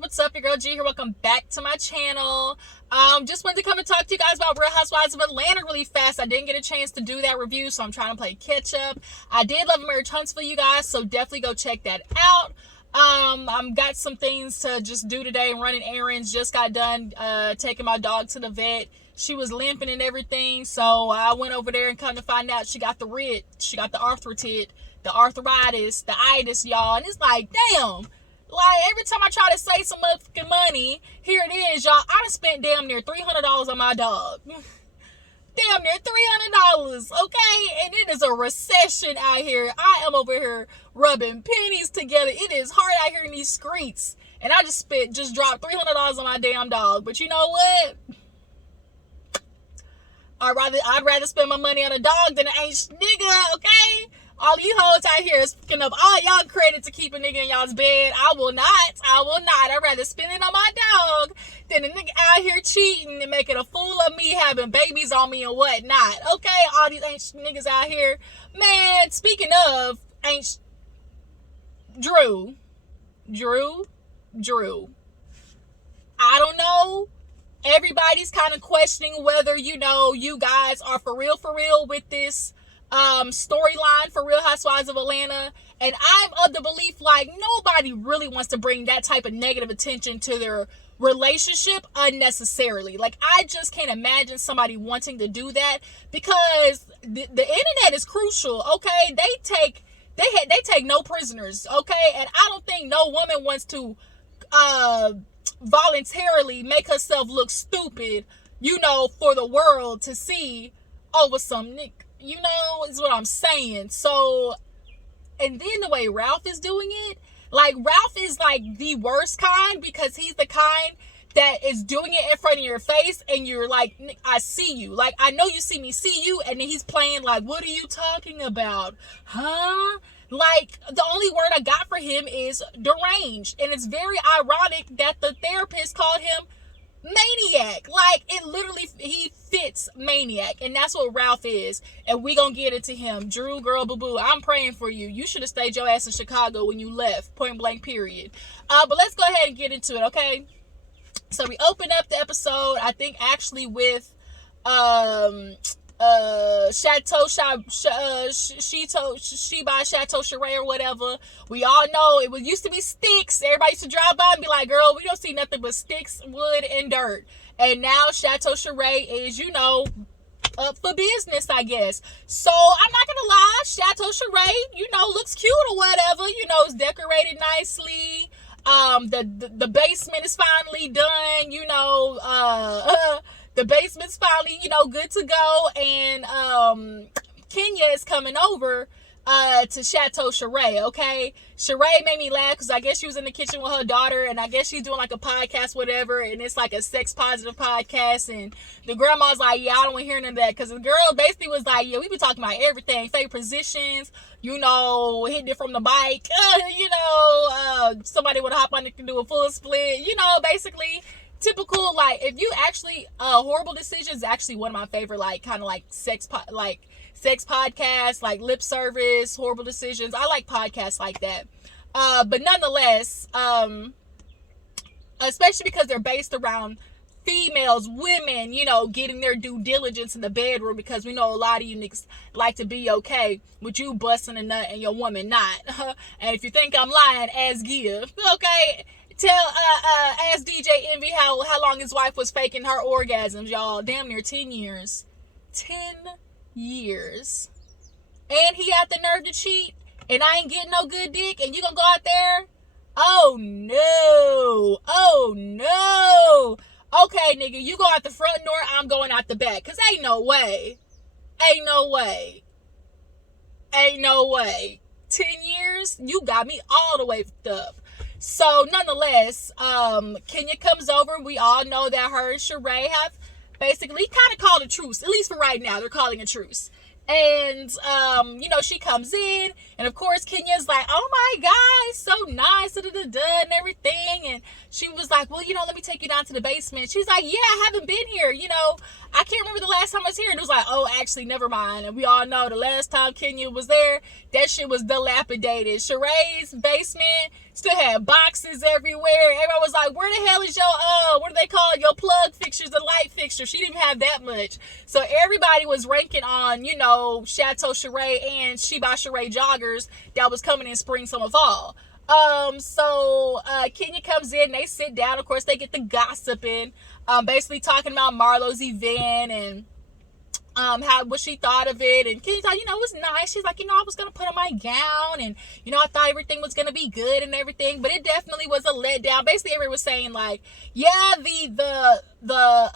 What's up? Your girl G here. Welcome back to my channel. Just wanted to come and talk to you guys about Real Housewives of Atlanta really fast. I didn't get a chance to do that review, so I'm trying to play catch up. I did Love and Marriage Huntsville, you guys, so definitely go check that out. I've got some things to just do today. Running errands. Just got done taking my dog to the vet. She was limping and everything, so I went over there and come to find out she got the RIT. She got the arthritis, the itis, y'all. And it's like, damn. Like, every time I try to save some motherfucking money, here it is, y'all. I done spent damn near $300 on my dog. Damn near $300, okay? And it is a recession out here. I am over here rubbing pennies together. It is hard out here in these streets. And I just dropped $300 on my damn dog. But you know what? I'd rather spend my money on a dog than an ancient nigga, okay? All you hoes out here is picking up all y'all credit to keep a nigga in y'all's bed. I will not. I'd rather spend it on my dog than a nigga out here cheating and making a fool of me, having babies on me and whatnot. Okay, all these ancient niggas out here. Man, speaking of ancient... Drew. I don't know. Everybody's kind of questioning whether, you guys are for real with this storyline for Real Housewives of Atlanta. And I'm of the belief, like, nobody really wants to bring that type of negative attention to their relationship unnecessarily. Like, I just can't imagine somebody wanting to do that, because the internet is crucial, okay? They take no prisoners, okay? And I don't think no woman wants to voluntarily make herself look stupid, for the world to see over some nigga. Is what I'm saying. So, and then the way Ralph is doing it, like, Ralph is like the worst kind, because he's the kind that is doing it in front of your face and you're like, I see you. Like, I know you see me, see you. And then he's playing like, what are you talking about? Huh? Like, the only word I got for him is deranged. And it's very ironic that the therapist called him maniac. Like, it literally, he fits maniac, and that's what Ralph is. And we gonna get into him. Drew, girl, boo-boo, I'm praying for you. You should have stayed your ass in Chicago when you left, point blank period. But let's go ahead and get into it, okay? So we open up the episode, I think, actually with Chateau Sheree or whatever. We all know it used to be sticks. Everybody used to drive by and be like, girl, we don't see nothing but sticks, wood, and dirt. And now Chateau Sheree is, up for business, I guess. So I'm not gonna lie, Chateau Sheree, looks cute or whatever. It's decorated nicely. The basement is finally done. The basement's finally, good to go. And Kenya is coming over to Chateau Sheree, okay? Sheree made me laugh because I guess she was in the kitchen with her daughter, and I guess she's doing like a podcast, whatever, and it's like a sex positive podcast. And the grandma's like, yeah, I don't want to hear none of that, because the girl basically was like, yeah, we be talking about everything, favorite positions, hitting it from the bike, somebody would hop on it and do a full split, basically. Typical, like, if you actually, Horrible Decisions is actually one of my favorite, like, kind of like sex podcasts, like Lip Service, Horrible Decisions. I like podcasts like that. But nonetheless, especially because they're based around females, women, getting their due diligence in the bedroom, because we know a lot of you niggas like to be okay with you busting a nut and your woman not. And if you think I'm lying, ask give, okay? Ask DJ Envy how long his wife was faking her orgasms, y'all. Damn near 10 years. 10 years. And he had the nerve to cheat, and I ain't getting no good dick, and you gonna go out there? Oh no. Okay, nigga, you go out the front door, I'm going out the back, because ain't no way. 10 years? You got me all the way fucked up. So, nonetheless, Kenya comes over. We all know that her and Sheree have basically kind of called a truce. At least for right now, they're calling a truce. And, she comes in. And, of course, Kenya's like, oh, my God, so nice, and everything. And she was like, well, let me take you down to the basement. She was like, yeah, I haven't been here. I can't remember the last time I was here. And it was like, oh, actually, never mind. And we all know the last time Kenya was there, that shit was dilapidated. Sheree's basement Still had boxes everywhere. Everyone was like, where the hell is your, what do they call it? Your plug fixtures, the light fixture. She didn't have that much. So everybody was ranking on, you know, Chateau Sheree and She by Sheree joggers that was coming in spring, summer, fall. Kenya comes in, they sit down. Of course, they get the gossiping, basically talking about Marlo's event and what she thought of it. And Kenya thought, you know, it was nice. She's like, you know, I was gonna put on my gown, and you know, I thought everything was gonna be good and everything, but it definitely was a letdown. Basically, everyone was saying like, yeah, the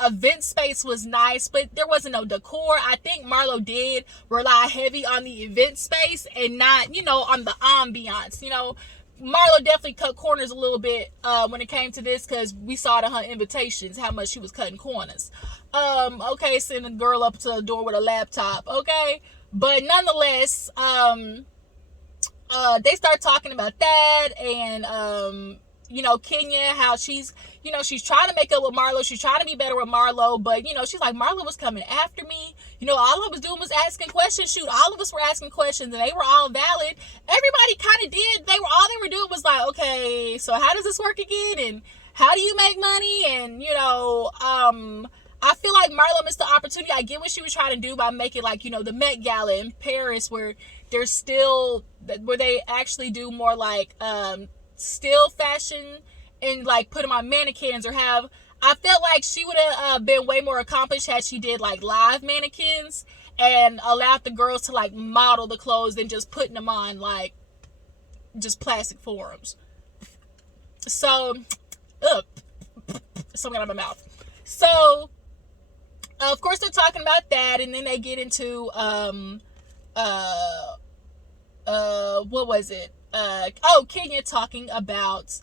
event space was nice, but there wasn't no decor. I think Marlo did rely heavy on the event space and not, you know, on the ambiance. You know, Marlo definitely cut corners a little bit when it came to this, because we saw it in her invitations how much she was cutting corners. Okay, sending a girl up to the door with a laptop, okay? But nonetheless, they start talking about that, and you know, Kenya, how she's, you know, she's trying to make up with Marlo, she's trying to be better with Marlo, but you know, she's like, Marlo was coming after me, you know, all I was doing was asking questions. Shoot, all of us were asking questions, and they were all valid. Everybody kind of did. They were doing was like, okay, so how does this work again, and how do you make money? And you know, I feel like Marlo missed the opportunity. I get what she was trying to do by making, like, you know, the Met Gala in Paris, where there's still, where they actually do more like still fashion and like put them on mannequins, or have, I felt like she would have been way more accomplished had she did like live mannequins and allowed the girls to like model the clothes than just putting them on like just plastic forms. So, something out of my mouth. So, of course, they're talking about that, and then they get into what was it? Kenya talking about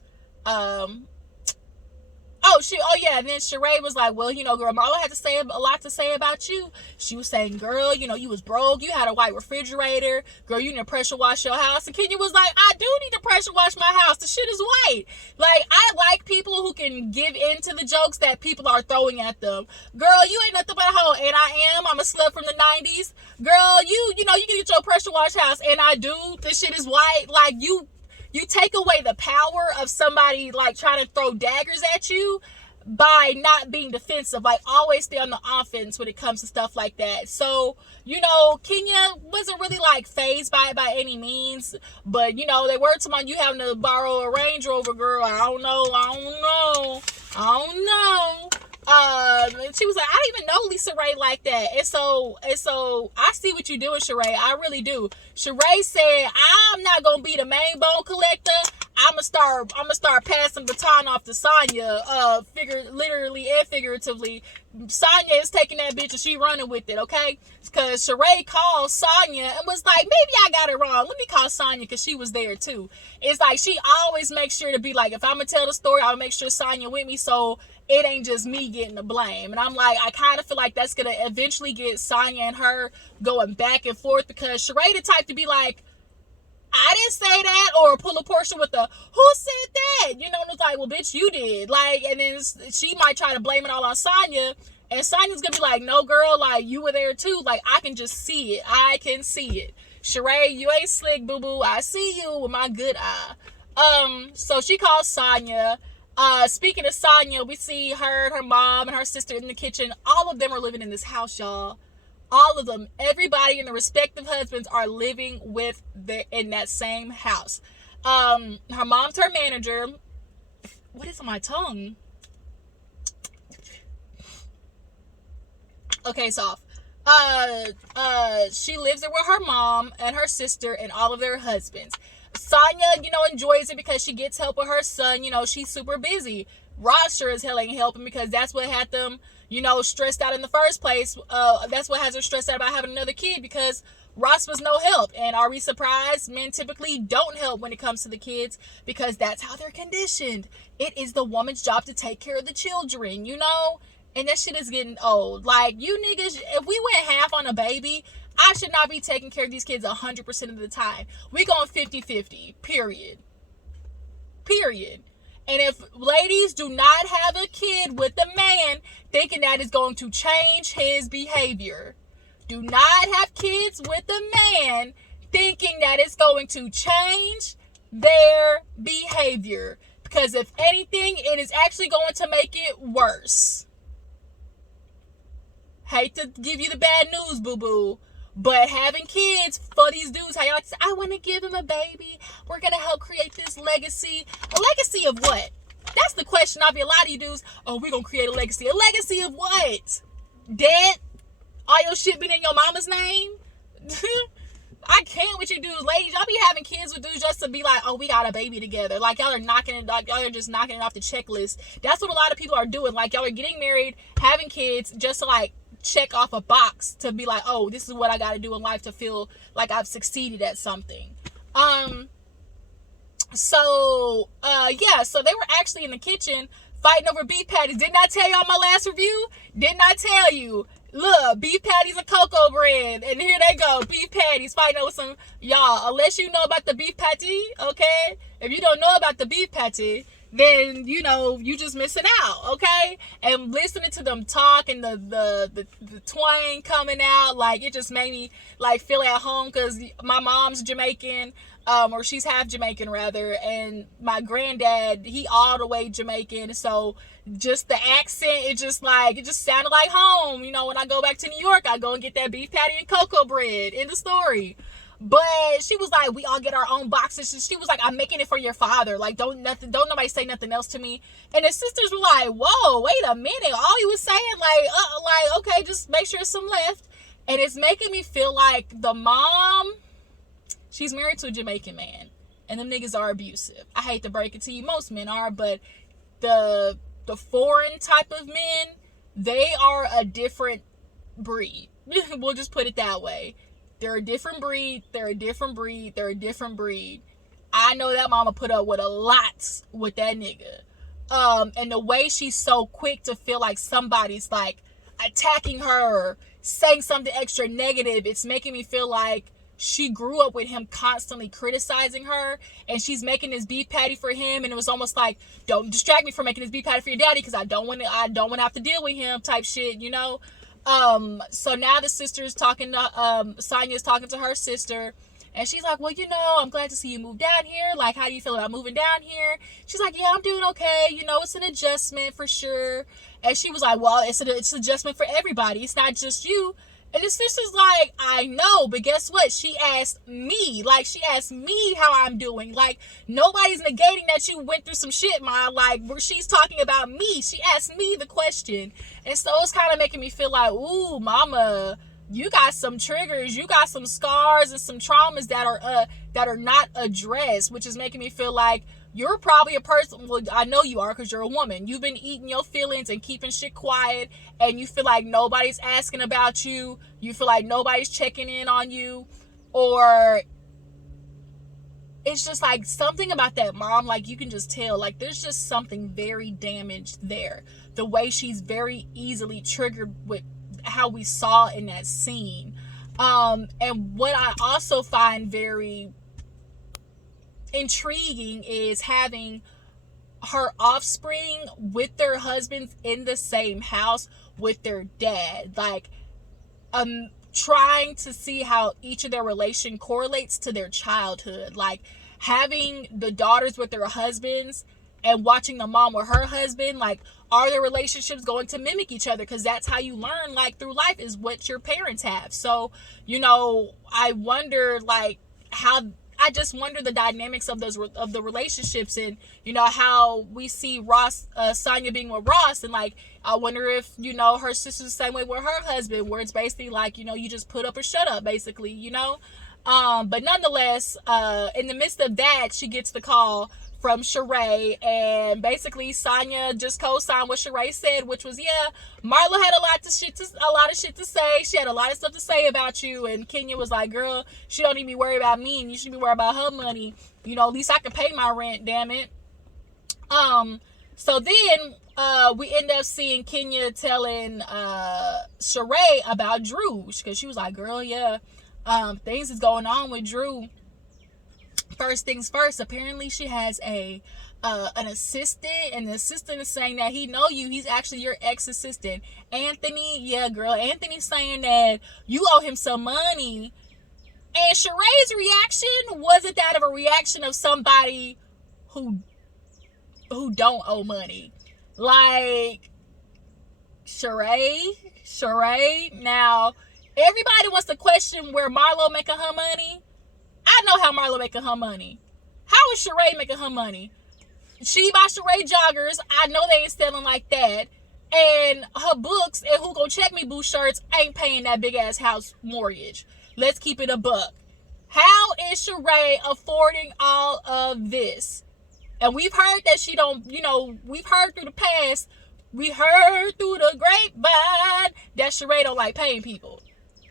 and then Sheree was like, well, you know, girl, Marlo had to say a lot to say about you. She was saying, girl, you know, you was broke, you had a white refrigerator, girl, you need to pressure wash your house. And Kenya was like, I do need to pressure wash my house, the shit is white. Like, I like people who can give in to the jokes that people are throwing at them. Girl, you ain't nothing but a hoe, and I'm a slut from the 90s. Girl, you know, you can get your pressure wash house, and I do, this shit is white. Like, you take away the power of somebody like trying to throw daggers at you by not being defensive. Like, always stay on the offense when it comes to stuff like that. So, you know, Kenya wasn't really like fazed by it by any means, but you know, they were talking you having to borrow a Range Rover, girl. I don't know. She was like, I didn't even know Lisa Ray like that. And so I see what you're doing, Sheree. I really do. Sheree said, I'm not gonna be the main bone collector. I'm gonna start passing baton off to Sonya, literally and figuratively. Sonya is taking that bitch and she running with it, okay? Because Sheree called Sonya and was like, maybe I got it wrong. Let me call Sonya, because she was there too. It's like she always makes sure to be like, if I'm gonna tell the story, I'll make sure Sonya with me, so it ain't just me getting the blame. And I'm like, I kind of feel like that's gonna eventually get Sonya and her going back and forth, because Sheree the type to be like, I didn't say that, or pull a portion with the, who said that? You know, it's like, well, bitch, you did. Like, and then she might try to blame it all on Sonya, and Sonya's gonna be like, no, girl, like, you were there too. Like, I can just see it. I can see it. Sheree, you ain't slick, boo-boo. I see you with my good eye. So she calls Sonya. Speaking of Sonya, we see her and her mom and her sister in the kitchen. All of them are living in this house, y'all. All of them, everybody and their respective husbands are living in that same house. Her mom's her manager. What is on my tongue? Okay, it's off. She lives there with her mom and her sister and all of their husbands. Sonya, you know, enjoys it because she gets help with her son. You know, she's super busy. Ross sure as hell ain't helping, because that's what had them, you know, stressed out in the first place. That's what has her stressed out about having another kid, because Ross was no help. And are we surprised? Men typically don't help when it comes to the kids, because that's how they're conditioned. It is the woman's job to take care of the children, you know? And that shit is getting old. Like, you niggas, if we went half on a baby, I should not be taking care of these kids 100% of the time. We going 50-50, period. And if ladies do not have a kid with a man thinking that is going to change his behavior, do not have kids with a man thinking that it's going to change their behavior. Because if anything, it is actually going to make it worse. Hate to give you the bad news, boo-boo. But having kids for these dudes, how y'all say, I want to give him a baby. We're going to help create this legacy. A legacy of what? That's the question. I'll be a lot of you dudes. Oh, we're going to create a legacy. A legacy of what? Dead? All your shit been in your mama's name? I can't with you dudes, ladies. Y'all be having kids with dudes just to be like, oh, we got a baby together. Like, y'all are knocking it, like, y'all are just knocking it off the checklist. That's what a lot of people are doing. Like, y'all are getting married, having kids, just to, like, check off a box to be like, oh, this is what I got to do in life to feel like I've succeeded at something. So they were actually in the kitchen fighting over beef patties. Didn't I tell you on my last review? Didn't I tell you? Look, beef patties and cocoa bread. And here they go. Beef patties fighting over some... Y'all, unless you know about the beef patty, okay? If you don't know about the beef patty, then, you know, you just missing out, okay? And listening to them talk and the twang coming out, like, it just made me, like, feel at home because my mom's Jamaican, or she's half Jamaican, rather, and my granddad, he all the way Jamaican, so just the accent, it just sounded like home. You know, when I go back to New York, I go and get that beef patty and cocoa bread. In the story. But she was like, we all get our own boxes. She was like, I'm making it for your father. Like, don't nobody say nothing else to me. And the sisters were like, whoa, wait a minute. All he was saying, like, okay, just make sure there's some left. And it's making me feel like the mom, she's married to a Jamaican man. And them niggas are abusive. I hate to break it to you. Most men are, but the foreign type of men, they are a different breed. We'll just put it that way. They're a different breed. I know that mama put up with a lot with that nigga. And the way she's so quick to feel like somebody's like attacking her, saying something extra negative, it's making me feel like she grew up with him constantly criticizing her, and she's making this beef patty for him, and it was almost like, don't distract me from making this beef patty for your daddy because I don't want to have to deal with him type shit, you know. So now the sister's talking to, Sonya's talking to her sister, and she's like, well, you know, I'm glad to see you move down here. Like, how do you feel about moving down here? She's like, yeah, I'm doing okay. You know, it's an adjustment for sure. And she was like, well, it's an adjustment for everybody. It's not just you. And the sister's like, I know, but guess what? She asked me. Like, she asked me how I'm doing. Like, nobody's negating that you went through some shit, Ma. Like, where she's talking about me. She asked me the question. And so it's kind of making me feel like, ooh, mama, you got some triggers. You got some scars and some traumas that are not addressed, which is making me feel like you're probably a person, well, I know you are because you're a woman. You've been eating your feelings and keeping shit quiet, and you feel like nobody's asking about you. You feel like nobody's checking in on you, or it's just like something about that mom, like you can just tell, like there's just something very damaged there. The way she's very easily triggered with how we saw in that scene. And what I also find very intriguing is having her offspring with their husbands in the same house with their dad, like trying to see how each of their relation correlates to their childhood, like having the daughters with their husbands and watching the mom with her husband, like are their relationships going to mimic each other? Because that's how you learn, like through life, is what your parents have. So, you know, I wonder, like, I just wonder the dynamics of the relationships, and you know how we see Sonya being with Ross, and like I wonder if, you know, her sister's the same way with her husband, where it's basically like, you know, you just put up or shut up, basically, you know. But nonetheless, in the midst of that, she gets the call from Sheree, and basically Sonya just co-signed what Sheree said, which was, yeah, Marlo had a lot of shit to say. She had a lot of stuff to say about you, and Kenya was like, girl, she don't need to be worried about me, and you should be worried about her money. You know, at least I can pay my rent, damn it. So then we end up seeing Kenya telling Sheree about Drew, because she was like, girl, yeah, things is going on with Drew. First things first, apparently she has an assistant, and the assistant is saying that he know you. He's actually your ex-assistant. Anthony, yeah, girl, Anthony's saying that you owe him some money. And Sheree's reaction wasn't that of a reaction of somebody who don't owe money. Like, Sheree. Now, everybody wants to question where Marlo making her money. I know how Marlo making her money. How is Sheree making her money? She buy Sheree joggers. I know they ain't selling like that. And her books and Who Gon' Check Me Boo shirts ain't paying that big ass house mortgage. Let's keep it a buck. How is Sheree affording all of this? And we've heard that she don't, we've heard through the past, we heard through the grapevine that Sheree don't like paying people.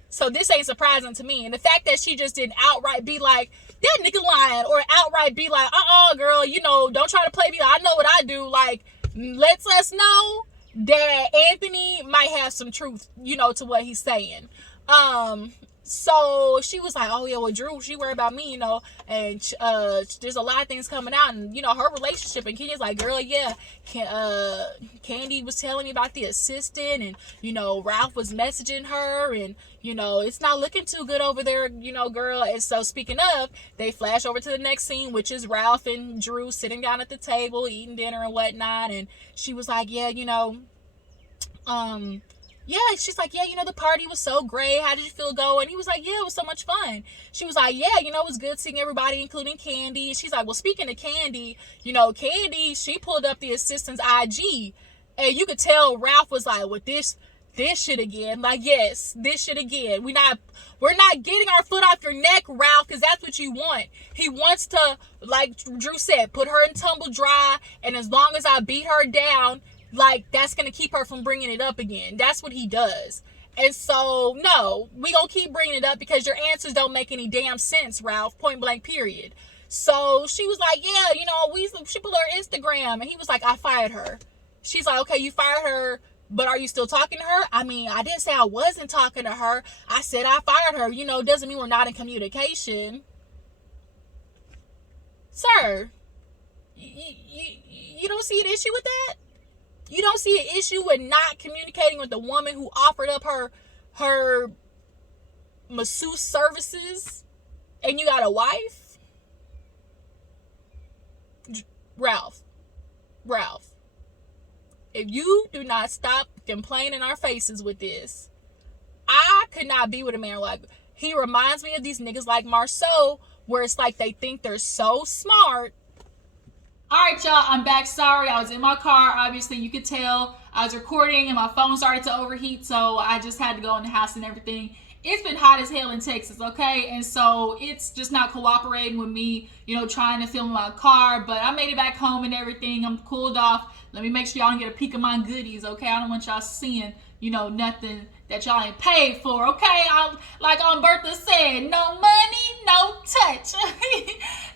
So this ain't surprising to me. And the fact that she just didn't outright be like, that nigga lying, or outright be like, girl, don't try to play me. I know what I do. Like, lets us know that Anthony might have some truth, to what he's saying. So she was like, oh yeah, well, Drew, she worried about me, and there's a lot of things coming out, and her relationship. And Kenya's like, girl, yeah, Kandi was telling me about the assistant, and Ralph was messaging her, and it's not looking too good over there, girl. And so speaking of, they flash over to the next scene, which is Ralph and Drew sitting down at the table eating dinner and whatnot. And she was like, yeah, she's like, yeah, the party was so great. How did you feel going? He was like, yeah, it was so much fun. She was like, yeah, it was good seeing everybody, including Kandi. She's like, well, speaking of Kandi, Kandi, she pulled up the assistant's IG, and you could tell Ralph was like, with this shit again. Like, yes, this shit again. We're not getting our foot off your neck, Ralph, because that's what you want. He wants to, like Drew said, put her in tumble dry, and as long as I beat her down, like, that's going to keep her from bringing it up again. That's what he does. And so, no, we going to keep bringing it up because your answers don't make any damn sense, Ralph, point blank, period. So she was like, yeah, she put her Instagram. And he was like, I fired her. She's like, okay, you fired her, but are you still talking to her? I mean, I didn't say I wasn't talking to her. I said I fired her. Doesn't mean we're not in communication. Sir, you don't see an issue with that? You don't see an issue with not communicating with the woman who offered up her masseuse services, and you got a wife? Ralph, if you do not stop complaining in our faces with this, I could not be with a man like, he reminds me of these niggas like Marceau, where it's like they think they're so smart. Alright, y'all, I'm back. Sorry, I was in my car. Obviously, you could tell I was recording and my phone started to overheat, so I just had to go in the house and everything. It's been hot as hell in Texas, okay? And so it's just not cooperating with me, trying to film my car. But I made it back home and everything. I'm cooled off. Let me make sure y'all don't get a peek of my goodies, okay? I don't want y'all seeing, nothing that y'all ain't paid for, okay? Like Bertha said, no money, no touch.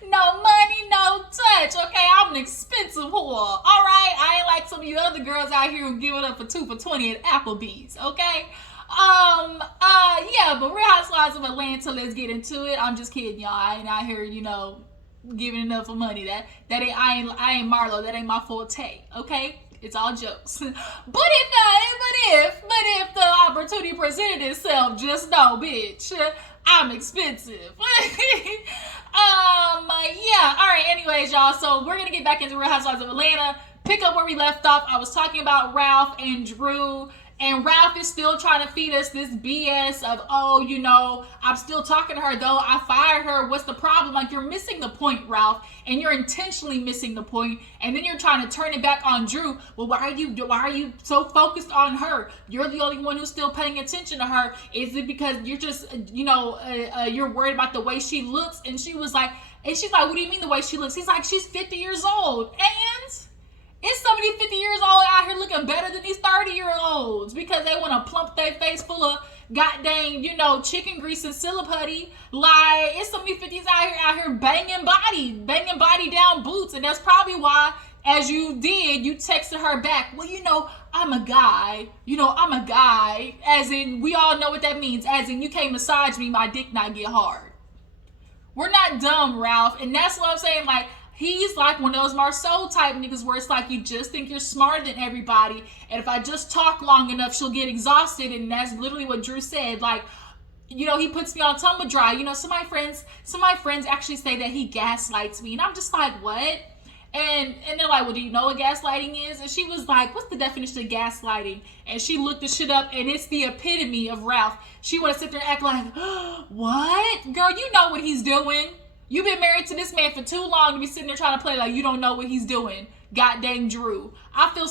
No money, no touch, okay? I'm an expensive whore, all right? I ain't like some of you other girls out here who give it up for 2 for $20 at Applebee's, okay? Yeah, but Real Housewives of Atlanta, let's get into it. I'm just kidding, y'all. I ain't out here, giving enough for money. That ain't, I ain't Marlo. That ain't my forte, okay? It's all jokes. But if the opportunity presented itself, just know, bitch, I'm expensive. Yeah. All right. Anyways, y'all. So we're gonna get back into Real Housewives of Atlanta. Pick up where we left off. I was talking about Ralph and Drew. And Ralph is still trying to feed us this BS of, I'm still talking to her, though. I fired her. What's the problem? Like, you're missing the point, Ralph. And you're intentionally missing the point. And then you're trying to turn it back on Drew. Well, why are you so focused on her? You're the only one who's still paying attention to her. Is it because you're just, you're worried about the way she looks? And she's like, what do you mean the way she looks? He's like, she's 50 years old. And it's somebody 50 years old out here looking better than these 30-year-olds because they want to plump their face full of goddamn, chicken grease and siliputty. Like, it's somebody 50s out here banging body down boots. And that's probably why, as you did, you texted her back, well, I'm a guy. I'm a guy. As in, we all know what that means. As in, you can't massage me, my dick not get hard. We're not dumb, Ralph. And that's what I'm saying. Like, he's like one of those Marceau type niggas where it's like you just think you're smarter than everybody. And if I just talk long enough, she'll get exhausted. And that's literally what Drew said. Like, he puts me on tumble dry. Some of my friends actually say that he gaslights me, and I'm just like, what? And they're like, well, do you know what gaslighting is? And she was like, what's the definition of gaslighting? And she looked the shit up, and it's the epitome of Ralph. She want to sit there and act like, what? Girl, you know what he's doing. You've been married to this man for too long to be sitting there trying to play like you don't know what he's doing. God dang Drew. I feel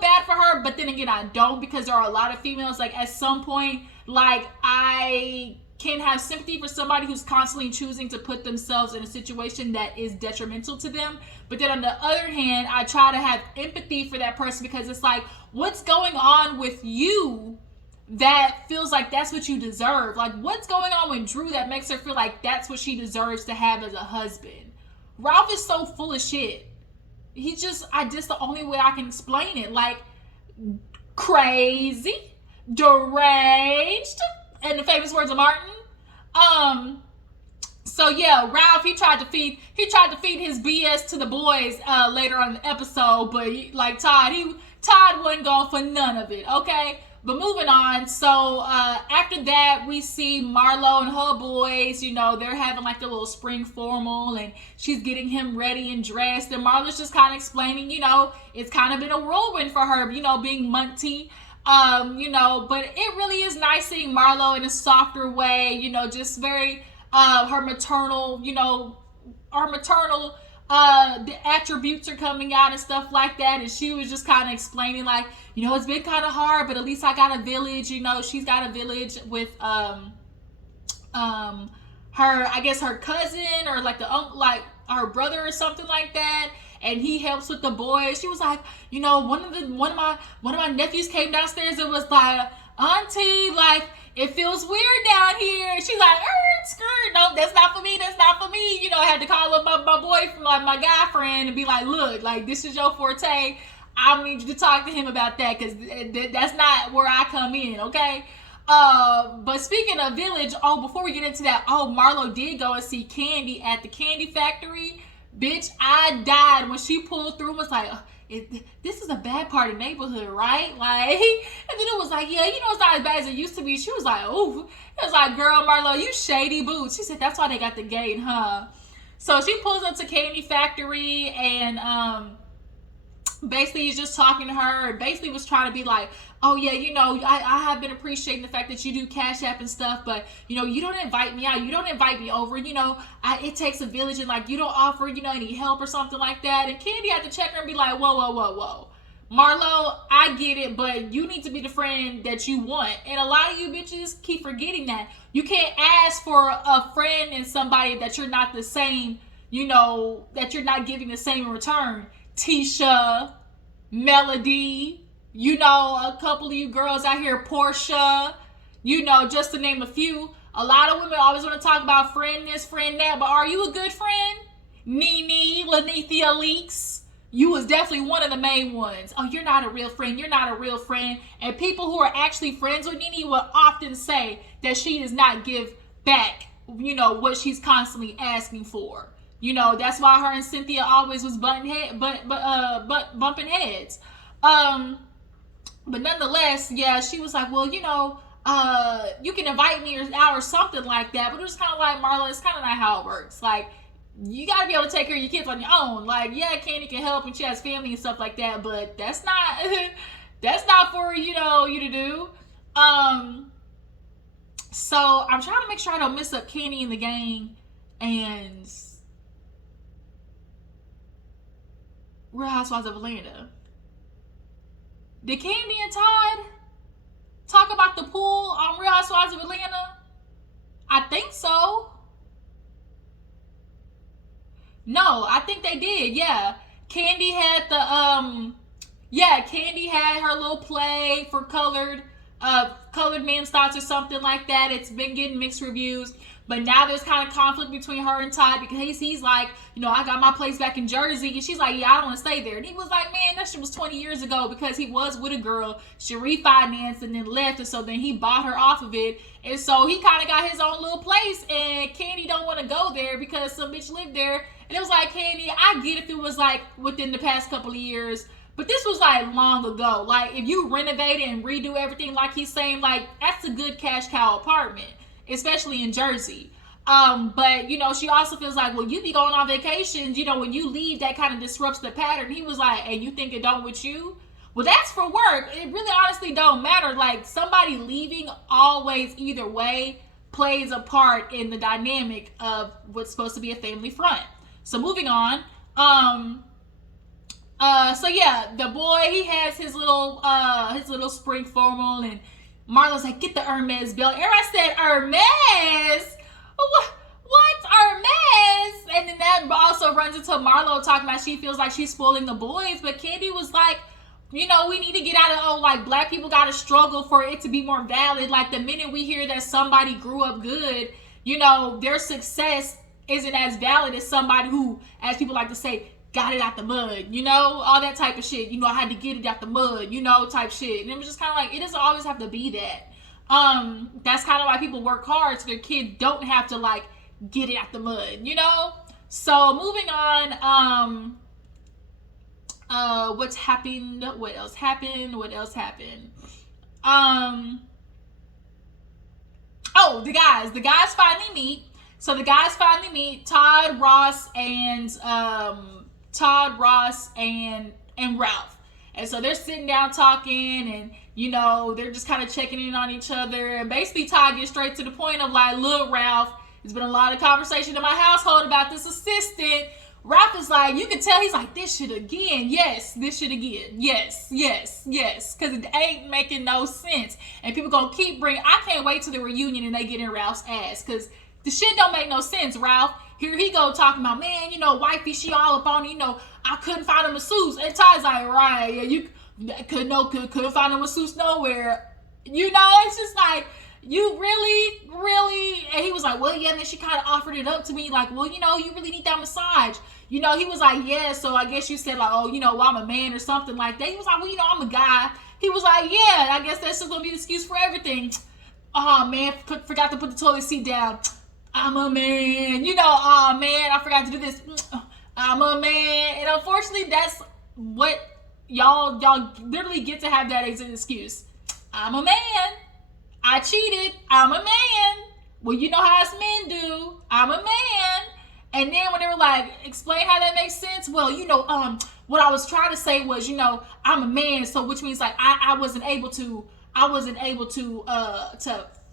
bad for her, but then again, I don't, because there are a lot of females, like, at some point, like, I can have sympathy for somebody who's constantly choosing to put themselves in a situation that is detrimental to them. But then on the other hand, I try to have empathy for that person, because it's like, what's going on with you that feels like that's what you deserve? Like, what's going on with Drew that makes her feel like that's what she deserves to have as a husband? Ralph is so full of shit. He's just the only way I can explain it. Like, crazy, deranged, and the famous words of Martin. So yeah, Ralph, he tried to feed his BS to the boys later on in the episode, but like Todd wasn't going for none of it. Okay. But moving on, so after that, we see Marlo and her boys, they're having like their little spring formal, and she's getting him ready and dressed, and Marlo's just kind of explaining, it's kind of been a whirlwind for her, being Munty, but it really is nice seeing Marlo in a softer way, just very, her maternal, the attributes are coming out and stuff like that, and she was just kind of explaining like, it's been kind of hard, but at least I got a village. She's got a village with her, I guess her cousin, or like like her brother or something like that, and he helps with the boys. She was like, one of my nephews came downstairs and was like, Auntie, like, it feels weird down here. And she's like, skirt. No, that's not for me. That's not for me. I had to call up my boyfriend, like my guy friend, and be like, look, like, this is your forte. I need you to talk to him about that, because that's not where I come in, okay? But speaking of village, before we get into that, Marlo did go and see Kandi at the candy factory. Bitch, I died when she pulled through and was like, this is a bad part of the neighborhood, right? Like, and then it was like, yeah, it's not as bad as it used to be. She was like, ooh. It was like, girl, Marlo, you shady boots. She said, that's why they got the gate, huh? So she pulls up to Candy Factory, and basically he's just talking to her, and basically was trying to be like, oh yeah, I have been appreciating the fact that you do Cashapp and stuff, but you don't invite me out, you don't invite me over, it takes a village, and like, you don't offer, any help or something like that. And Kandi had to check her and be like, whoa, Marlo, I get it, but you need to be the friend that you want. And a lot of you bitches keep forgetting that you can't ask for a friend and somebody that you're not the same, that you're not giving the same in return. Tisha, Melody, a couple of you girls out here, Portia, just to name a few. A lot of women always want to talk about friend this, friend that, but are you a good friend? Nene, Lanithia Leaks, you was definitely one of the main ones. Oh, you're not a real friend. You're not a real friend. And people who are actually friends with Nene will often say that she does not give back, what she's constantly asking for. That's why her and Cynthia always was bumping heads. But nonetheless, yeah, she was like, well, you can invite me out or something like that. But it was kind of like, Marlo, it's kind of not how it works. Like, you got to be able to take care of your kids on your own. Like, yeah, Kandi can help and she has family and stuff like that, but that's not for, you to do. So I'm trying to make sure I don't mess up Kandi and the gang and Real Housewives of Atlanta. Did Kandi and Todd talk about the pool on Real Housewives of Atlanta? I think so. No, I think they did. Yeah. Kandi had Kandi had her little play for colored men's thoughts or something like that. It's been getting mixed reviews. But now there's kind of conflict between her and Todd, because he's like, I got my place back in Jersey. And she's like, yeah, I don't want to stay there. And he was like, man, that shit was 20 years ago, because he was with a girl. She refinanced and then left. And so then he bought her off of it. And so he kind of got his own little place. And Kandi don't want to go there because some bitch lived there. And it was like, Kandi, I get if it was like within the past couple of years. But this was like long ago. Like if you renovate it and redo everything like he's saying, like that's a good cash cow apartment, especially in Jersey. But you know, she also feels like, well, you be going on vacations, you know, when you leave, that kind of disrupts the pattern. He was like, and you think it don't with you? Well, that's for work. It really honestly don't matter. Like somebody leaving always either way plays a part in the dynamic of what's supposed to be a family front. So moving on. So yeah, the boy, he has his little spring formal, and Marlo's like, get the Hermes belt. Everybody said Hermes. What Hermes? And then that also runs into Marlo talking about she feels like she's spoiling the boys, but Kandi was like, you know, we need to get out of, like black people gotta struggle for it to be more valid. Like the minute we hear that somebody grew up good, you know, their success isn't as valid as somebody who, as people like to say, got it out the mud, you know, all that type of shit. You know, I had to get it out the mud, you know, type shit. And it was just kind of like, it doesn't always have to be that. That's kind of why people work hard, so their kids don't have to like get it out the mud, you know. So moving on, what's happened? What else happened? Oh, the guys finally meet. So the guys finally meet, Todd, Ross, and Ralph. And so they're sitting down talking, and you know, they're just kind of checking in on each other. And basically Todd gets straight to the point of like, look, Ralph, there's been a lot of conversation in my household about this assistant. Ralph is like, you can tell he's like, this shit again. Yes, this shit again. Yes. Because it ain't making no sense. And people gonna keep bringing, I can't wait till the reunion and they get in Ralph's ass. Because the shit don't make no sense, Ralph. Here he go talking about, man, you know, wifey, she all up on, you know, I couldn't find a masseuse. And Ty's like, right, yeah, you couldn't find a masseuse nowhere. You know, it's just like, you really, and he was like, well, yeah, and then she kind of offered it up to me, like, well, you know, you really need that massage. You know, he was like, yeah, so I guess you said like, oh, you know, well, I'm a man or something like that. He was like, well, you know, I'm a guy. He was like, yeah, I guess that's just gonna be the excuse for everything. Oh man, forgot to put the toilet seat down. I'm a man, you know, oh man, I forgot to do this. I'm a man. And unfortunately, that's what y'all literally get to have that as an excuse. I'm a man. I cheated. I'm a man. Well, you know how us men do. I'm a man. And then when they were like, explain how that makes sense. Well, you know, what I was trying to say was, you know, I'm a man, so which means like I wasn't able to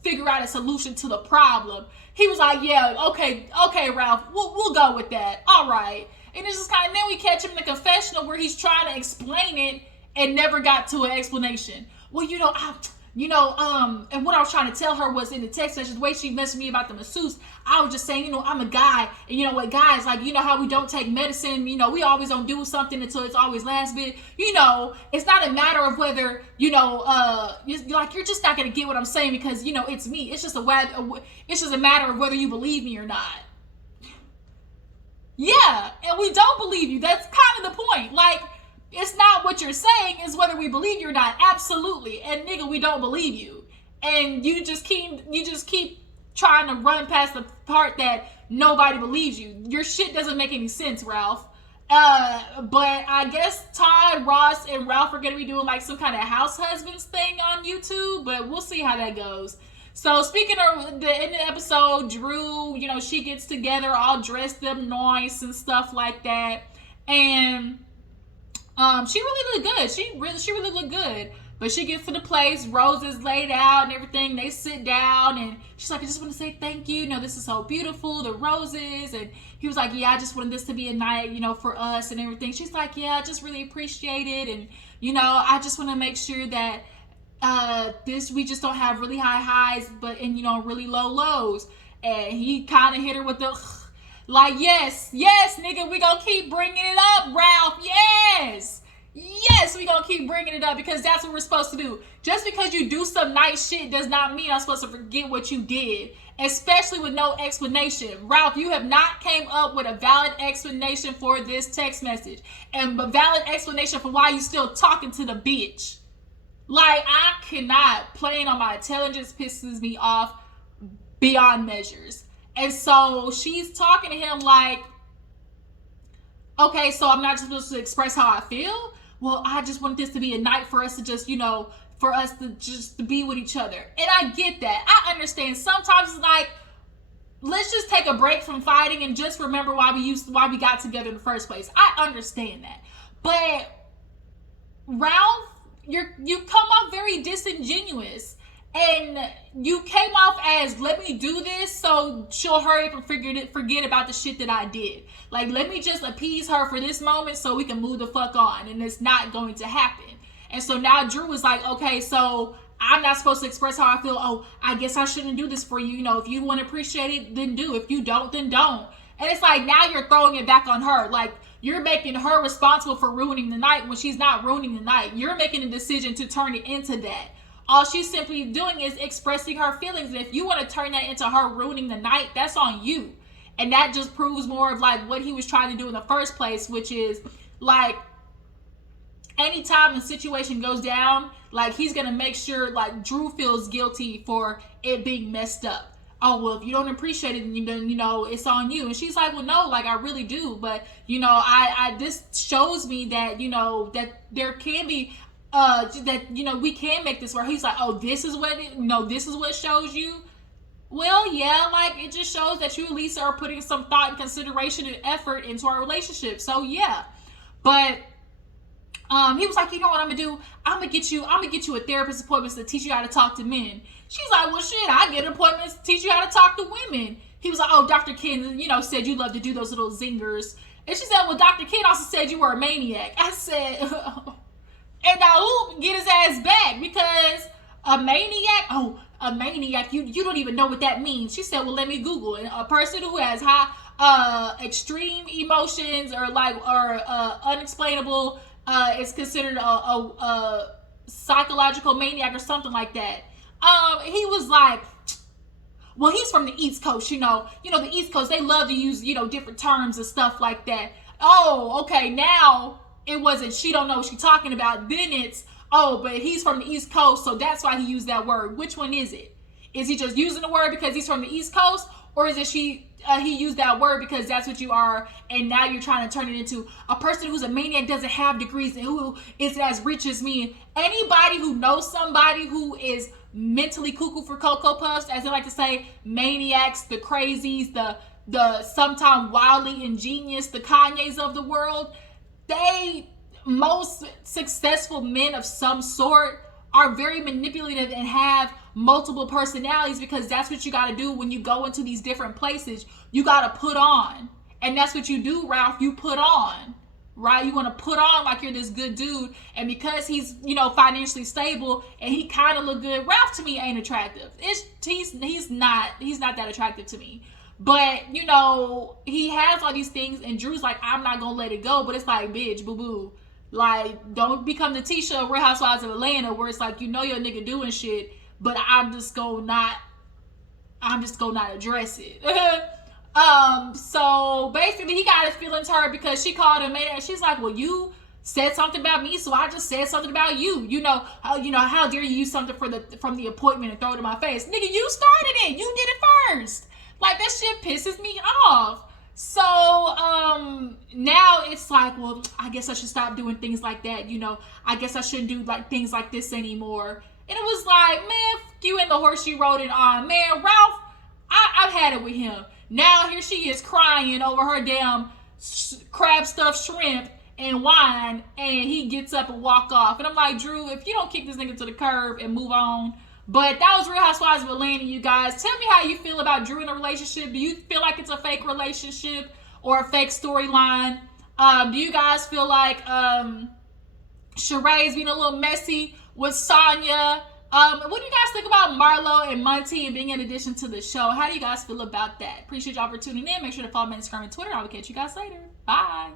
figure out a solution to the problem. He was like, yeah, okay, Ralph, we'll go with that. All right. And it's just kind of, then we catch him in the confessional where he's trying to explain it and never got to an explanation. Well, you know, and what I was trying to tell her was in the text message, the way she messaged me about the masseuse, I was just saying, you know, I'm a guy, and you know what, guys, like, you know how we don't take medicine, you know, we always don't do something until it's always last bit, you know, it's not a matter of whether, you know, you're just not going to get what I'm saying because, you know, it's me, it's just a matter of whether you believe me or not. Yeah, and we don't believe you, that's kind of the point, like, it's not what you're saying, it's whether we believe you or not. Absolutely. And nigga, we don't believe you. And you just keep trying to run past the part that nobody believes you. Your shit doesn't make any sense, Ralph. But I guess Todd, Ross, and Ralph are gonna be doing like some kind of house husbands thing on YouTube, but we'll see how that goes. So speaking of the end of the episode, Drew, you know, she gets together all dressed up nice and stuff like that. And she really looked good. She really looked good. But she gets to the place, roses laid out and everything. They sit down and she's like, I just want to say thank you. You know, this is so beautiful, the roses. And he was like, yeah, I just wanted this to be a night, you know, for us and everything. She's like, yeah, I just really appreciate it. And, you know, I just want to make sure that we just don't have really high highs, and, you know, really low lows. And he kind of hit her with the... Like, yes, nigga, we gonna keep bringing it up, Ralph, yes, we gonna keep bringing it up because that's what we're supposed to do. Just because you do some nice shit does not mean I'm supposed to forget what you did, especially with no explanation. Ralph, you have not came up with a valid explanation for this text message and a valid explanation for why you still talking to the bitch. Like, I cannot, playing on my intelligence pisses me off beyond measures. And so she's talking to him like, okay, so I'm not just supposed to express how I feel? well, I just want this to be a night for us to just, for us to just to be with each other. And I get that. I understand. Sometimes it's like, let's just take a break from fighting and just remember why we got together in the first place. I understand that. But Ralph, you come off very disingenuous. And you came off as, let me do this so she'll hurry up and forget about the shit that I did. Like, let me just appease her for this moment so we can move the fuck on. And it's not going to happen. And so now Drew is like, okay, so I'm not supposed to express how I feel. Oh, I guess I shouldn't do this for you. If you want to appreciate it, then do. If you don't, then don't. And it's like, now you're throwing it back on her. Like, you're making her responsible for ruining the night when she's not ruining the night. You're making a decision to turn it into that. All she's simply doing is expressing her feelings. And if you want to turn that into her ruining the night, that's on you. And that just proves more of like what he was trying to do in the first place, which is like, anytime a situation goes down, like, he's going to make sure like Drew feels guilty for it being messed up. Oh, well, if you don't appreciate it, then it's on you. And she's like, well, no, like, I really do. But, this shows me that, that there can be, we can make this work. He's like, oh, this is what shows you. Well, yeah, like, it just shows that you at least are putting some thought and consideration and effort into our relationship. So yeah, but he was like, you know what I'm gonna do? I'm gonna get you a therapist appointment to teach you how to talk to men. She's like, well, shit, I get appointments to teach you how to talk to women. He was like, oh, Dr. Ken, said you love to do those little zingers. And she said, well, Dr. Ken also said you were a maniac. I said, and now who get his ass back? Because a maniac, you don't even know what that means. She said, well, let me Google it. A person who has high extreme emotions or unexplainable is considered a psychological maniac or something like that. He was like, well, he's from the East Coast, the East Coast, they love to use, different terms and stuff like that. Oh, okay, now it wasn't, she don't know what she's talking about. Then it's, oh, but he's from the East Coast, so that's why he used that word. Which one is it? Is he just using the word because he's from the East Coast? Or is it he used that word because that's what you are, and now you're trying to turn it into a person who's a maniac doesn't have degrees and who isn't as rich as me. Anybody who knows somebody who is mentally cuckoo for Cocoa Puffs, as they like to say, maniacs, the crazies, the sometimes wildly ingenious, the Kanyes of the world, most successful men of some sort are very manipulative and have multiple personalities, because that's what you got to do when you go into these different places. You got to put on, and that's what you do, Ralph. You put on, right? You want to put on like you're this good dude, and because he's financially stable and he kind of look good, Ralph to me ain't attractive. He's not that attractive to me. But he has all these things, and Drew's like, I'm not gonna let it go. But it's like, bitch, boo boo. Like, don't become the Tisha of Real Housewives of Atlanta, where it's like, your nigga doing shit, but I'm just gonna not address it. So basically, he got his feelings hurt because she called him maniac. She's like, well, you said something about me, so I just said something about you. How dare you use something from the appointment and throw it in my face? Nigga, you started it. You did it first. Like, that shit pisses me off. So now it's like, well, I guess I should stop doing things like that. I guess I shouldn't do like things like this anymore. And it was like, man, fuck you and the horse you rode it on. Man, Ralph, I've had it with him. Now here she is crying over her damn crab stuffed shrimp and wine, and he gets up and walk off. And I'm like, Drew, if you don't kick this nigga to the curb and move on. But that was Real Housewives of Atlanta, you guys. Tell me how you feel about Drew in a relationship. Do you feel like it's a fake relationship or a fake storyline? Do you guys feel like Sheree's being a little messy with Sonya? What do you guys think about Marlo and Munty and being an addition to the show? How do you guys feel about that? Appreciate y'all for tuning in. Make sure to follow me on Instagram and Twitter. I will catch you guys later. Bye.